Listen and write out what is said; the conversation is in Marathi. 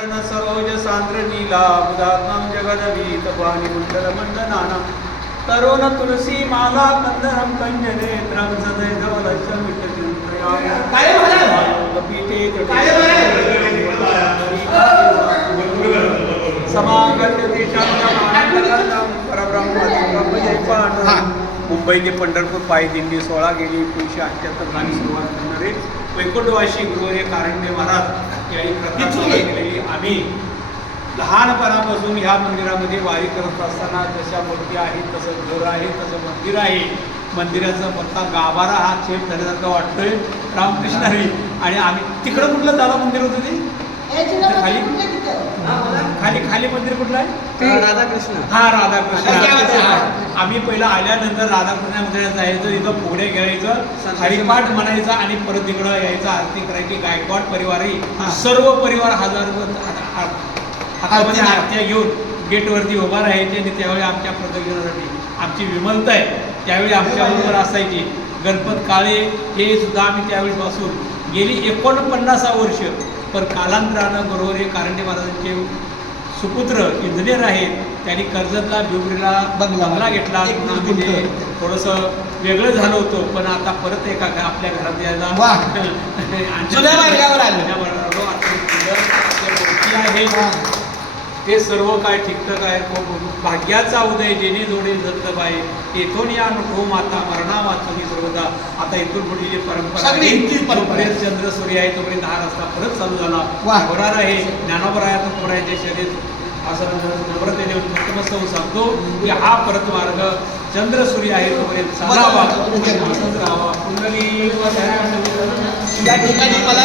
सरोज सांद्र नीला बुधात्मं जगदवीत पाणी मंडल मंडनानं तरुण तुलसी माला कंदरं कंजनेत्रं सदैधवलक्षमिटचित्रयापीठे समागत्य देशांतमानंदकर्तं परब्रह्म मुंबई ते पंढरपूर पायी दिंडी 16 गेली 1978 साली सुरुवात करणारे वैकुंठवासी गुरुवर्य कारंडे महाराज यांनी प्रथा चालू केलेली. आम्ही लहानपणापासून ह्या मंदिरामध्ये वारी करत असताना जशा मूर्ती आहेत, तसं घर आहे, तसं मंदिर आहे. मंदिराचा पत्ता गाभारा हा छेद झाल्यासारखा वाटतोय रामकृष्ण हरी. आणि आम्ही तिकडं कुठलं दादा मंदिर होतं ते खाली खाली खाली मंदिर कुठलं आहे? राधाकृष्ण. हा राधाकृष्ण. आम्ही पहिला आल्यानंतर राधाकृष्ण मंदिरात जायचं, इथं फुगड्या खेळायचं, हरिपाठ म्हणायचा आणि परत तिकडं यायचं, आरती करायची. गायकवाड परिवारही सर्व परिवार हजारो हातामध्ये आरत्या घेऊन गेटवरती उभा राहायचे. आणि त्यावेळी आमच्या प्रदर्शनासाठी आमची विमलता आहे त्यावेळी आमच्याबरोबर असायची. गणपत काळे हे सुद्धा आम्ही त्यावेळीपासून गेली 49 वर्ष. पण कालांतरानं गुरुवर्य कारंडे महाराजांचे सुपुत्र इंजिनियर आहेत, त्यांनी कर्जतला बिवरीला बंगला घेतला. म्हणजे थोडंसं वेगळं झालं होतं, पण आता परत एका आपल्या घरात यायला आहे. ते सर्व काय ठिकठक आहे. भाग्याचा उदय जेणे जोडे जगत बाय येथून या नको माता मरणा वाचून सर्वदा. आता इथून पुढे जी परंपरा जोपर्यंत चंद्र सूर्य आहे तोपर्यंत हा रस्ता परत चालू झाला. होणार आहे. ज्ञानोबरायाचं पोरायचे शरीर असं नम्रतेने नतमस्तक होऊन सांगतो की हा परत मार्ग चंद्र सूर्य आहे तोपर्यंत चालावा, पुंडलिक. या ठिकाणी मला